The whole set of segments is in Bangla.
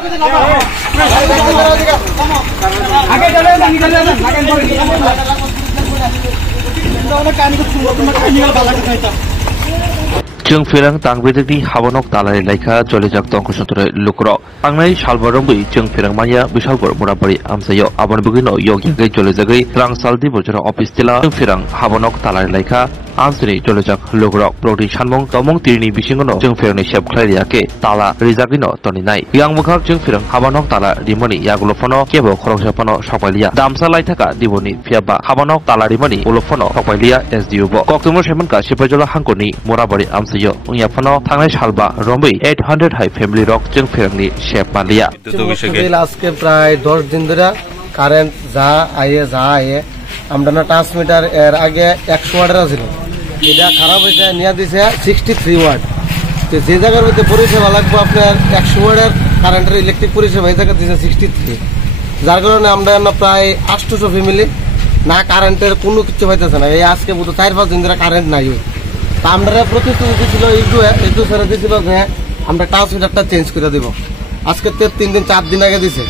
जों फेरang tangbedigni habanok talai laika jolijak tongkosotore lukro angnai salbarongbi जों फेरang maya bisalbor morabari amsayo abon bugino yogyage jolijagai rangsaldi bojora office tila जों फेरang habanok talai laika आंसनि जलजाक लोगरक प्रति सानमं तमं तिरनि बिसिंगनो जों फेरनि सेब खलारियाके ताला रिजागिनो तनिनाय yang मुखाक जों फेरं हाबानक ताला रिमनि यागुलफनो केबो खरंसाफनो सपाइलिया दामसा लाइथाका दिबनि फियाबा हाबानक ताला रिमनि उलफनो सपाइलिया एसडिओ बो कक्तमर सेमनका सिपाइजला हांगकनि मोराबारि आमसयो उयाफनो थांनाय सालबा रम्बै 800 हाई फैमिली रक जों फेरंनि सेब मालिया আজকে প্রায় 10 দিন ধরে কারেন্ট যা আয়ে আমরা না ট্রান্সমিটার এর আগে 100 ওয়াটের ছিল এটা খারাপ হয়েছে নিয়ে দিছে 63 ওয়াট তো যে জায়গার মধ্যে পরিষেবা লাগবে আপনার 100 ওয়াটের কারেন্টের ইলেকট্রিক পরিষেবা এই জায়গা দিছে 63 যার কারণে আমরা প্রায় 800 ফ্যামিলি না কারেন্টের কোনো কিছু হইতেছে না এই আজকে বুঝো 4-5 দিন ধরে কারেন্ট নাই তা আমরা প্রতিশ্রুতি দিছিল একটু ছেড়ে দিছিল যে আমরা ট্রান্সমিটারটা চেঞ্জ করে দিব আজকে 3 দিন 4 দিন আগে দিছে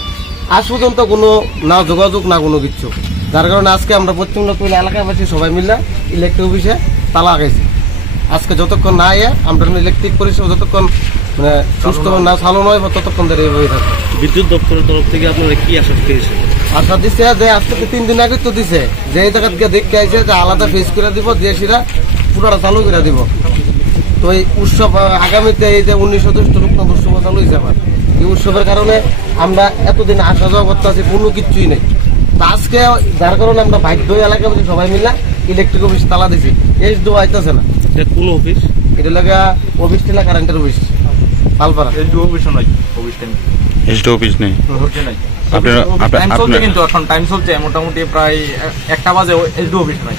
আজ পর্যন্ত কোনো না যোগাযোগ না কোনো কিছু যার কারণে আজকে আমরা পশ্চিমবঙ্গ এলাকাবাসী সবাই মিলে ইলেকট্রিক অফিসে তালা লাগাইছি আজকে যতক্ষণ না আয়ে আমরা ইলেকট্রিক পরিষেবা যতক্ষণ মানে সুস্থ না চালু নয় ততক্ষণ ধরে এইভাবে থাকবে বিদ্যুৎ দপ্তরের তরফ থেকে আপনারা কি আশা পেয়েছেন আশা দিচ্ছে যে আজকে 3 দিন আগে তো দিছে যে এই জায়গা থেকে দেখতে আইছে যে আলাদা ফেস করে দিব দিয়ে সেটা পুরোটা চালু করে দিব তো এই উৎসব আগামীতে এই যে 1974 উৎসব চালু হয়েছে আবার এই উৎসবের কারণে আমরা এতদিন আসা যাওয়া করতে আছি কোনো কিছুই নেই আজকে যার কারণে আমরা বাধ্য এলাকাবাসী সবাই মিলে ইলেকট্রিক অফিস তালা দিছি এসডিও আইতাছে না কোন অফিস এটা লাগা অফিস টিলা কারেন্টের অফিস পালপাড়া এসডিও অফিস নাই অফিস টাইম এসডিও অফিস নেই আপনারা কিন্তু এখন টাইম চলছে মোটামুটি প্রায় 1টা বাজে এসডিও অফিস নাই